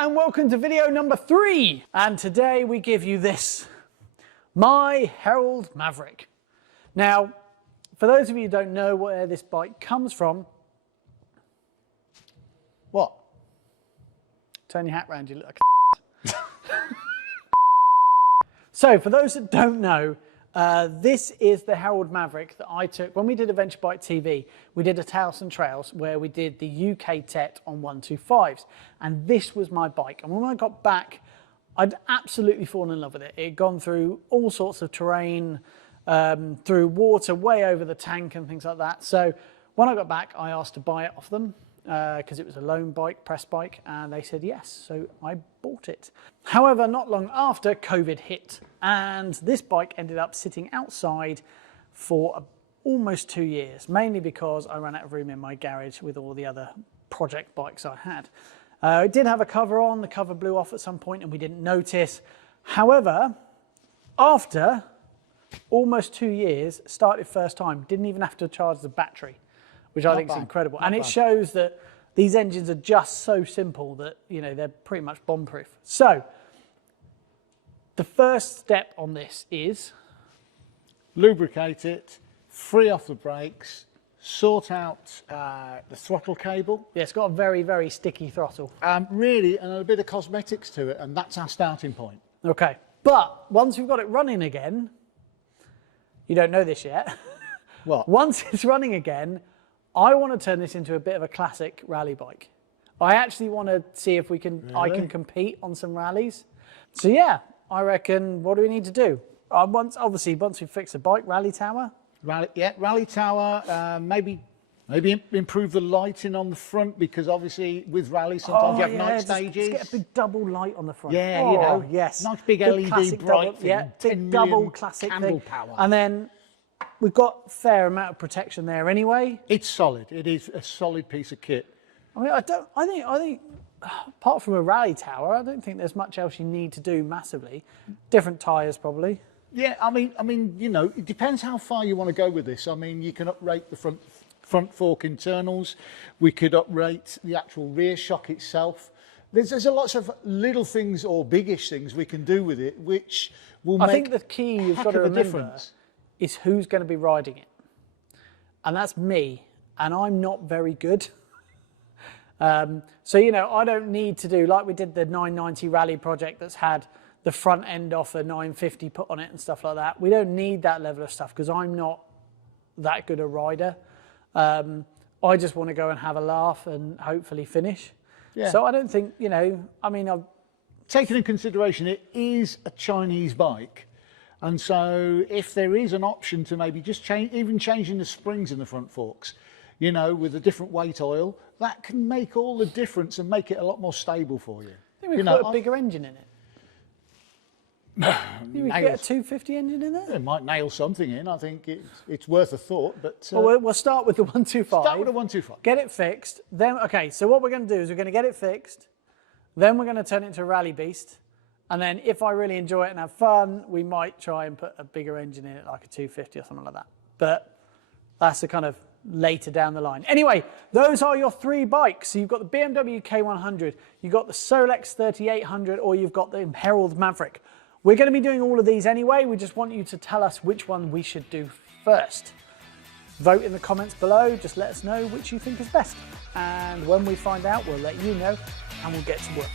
and welcome to video number 3. And today we give you this, my Herald Maverick. Now, for those of you who don't know where this bike comes from, what? Turn your hat round, you look like a So, for those that don't know, this is the Herald Maverick that I took when we did Adventure Bike TV. We did a Tales and Trails where we did the UK TET on 125s, and this was my bike. And when I got back, I'd absolutely fallen in love with it. It had gone through all sorts of terrain, through water way over the tank and things like that. So when I got back, I asked to buy it off them because it was a loan bike, press bike, and they said yes, so I bought it. However, not long after, COVID hit, and this bike ended up sitting outside for almost 2 years, mainly because I ran out of room in my garage with all the other project bikes I had. It did have a cover on, the cover blew off at some point and we didn't notice. However, after almost 2 years, started first time, didn't even have to charge the battery, which I think is incredible. And it shows that these engines are just so simple that, you know, they're pretty much bomb-proof. So, the first step on this is lubricate it, free off the brakes, sort out the throttle cable. Yeah, it's got a very, very sticky throttle. Really, and a bit of cosmetics to it, and that's our starting point. Okay, but once we've got it running again, you don't know this yet. What? Once it's running again, I want to turn this into a bit of a classic rally bike. I actually want to see if we can, I can compete on some rallies. So yeah, I reckon, what do we need to do? Obviously, once we fix the bike, rally tower. Rally tower, maybe improve the lighting on the front, because obviously with rally sometimes you have night stages. Just get a big double light on the front. Yeah, you know, yes. Nice big LED bright thing. Yeah, big double classic candle thing. power. And then we've got a fair amount of protection there anyway. It's solid. It is a solid piece of kit. I mean, I think apart from a rally tower, I don't think there's much else you need to do massively. Different tyres probably. Yeah, I mean, you know, it depends how far you want to go with this. I mean, you can uprate the front fork internals. We could uprate the actual rear shock itself. There's a lots of little things or biggish things we can do with it, which will make I think the key you've got to remember is who's going to be riding it. And that's me, and I'm not very good. So, you know, I don't need to do, like we did the 990 rally project that's had the front end off a 950 put on it and stuff like that. We don't need that level of stuff because I'm not that good a rider. I just want to go and have a laugh and hopefully finish. Yeah. So I don't think, you know, I mean, I've taken in consideration it is a Chinese bike. And so if there is an option to maybe just changing the springs in the front forks, you know, with a different weight oil, that can make all the difference and make it a lot more stable for you. I think we could put a bigger engine in it. You could get a 250 engine in there? It might nail something in. I think it's worth a thought. But well, we'll start with the 125. Start with the 125. Get it fixed. Then, okay, so what we're going to do is we're going to get it fixed. Then we're going to turn it into a rally beast. And then if I really enjoy it and have fun, we might try and put a bigger engine in it, like a 250 or something like that. But that's the kind of later down the line. Anyway, those are your 3 bikes. So you've got the BMW K100, you've got the Velosolex V800, or you've got the Herald Maverick. We're going to be doing all of these anyway. We just want you to tell us which one we should do first. Vote in the comments below. Just let us know which you think is best. And when we find out, we'll let you know and we'll get to work.